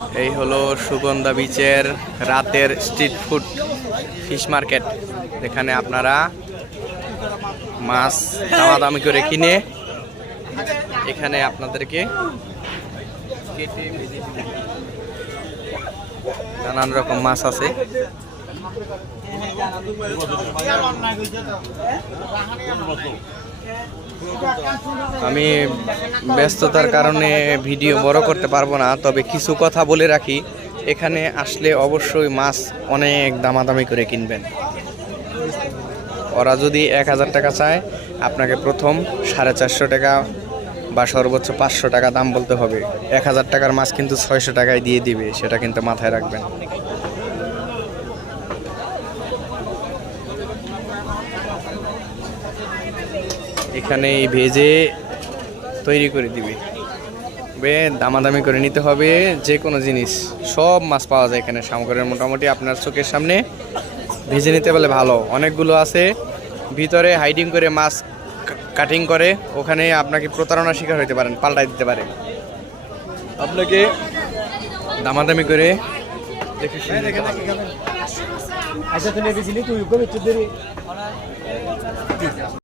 এই হলো সুগন্ধা বিচের রাতের স্ট্রিট ফুড ফিশ মার্কেট। এখানে আপনারা মাছ দামাদামি করে কিনে এখানে আপনাদেরকে কেটে ভেজে দিবে। নানান রকম মাছ আছে। আমি ব্যস্ততার কারণে ভিডিও বড় করতে পারবো না, তবে কিছু কথা বলে রাখি। এখানে আসলে অবশ্যই মাছ অনেক দামাদামি করে কিনবেন। ওরা যদি 1000 টাকা চায়, আপনাকে প্রথম 450 টাকা বা সর্বোচ্চ 500 টাকা দাম বলতে হবে। 1000 টাকার মাছ কিন্তু 600 টাকায় দিয়ে দিবে, সেটা কিন্তু মাথায় রাখবেন। এখানে ভেজে তৈরি করে দিবে, দামাদামি করে নিতে হবে। যে কোনো জিনিস, সব মাছ পাওয়া যায় এখানে সামগ্রীর মোটামুটি আপনার চোখের সামনে। ভেজে নিতে পারলে ভালো। অনেকগুলো আছে ভিতরে হাইডিং করে মাছ কাটিং করে, ওখানে আপনাকে প্রতারণার শিকার হতে পারেন, পাল্টাই দিতে পারে। আপনাকে দামাদামি করে দেখে শুনে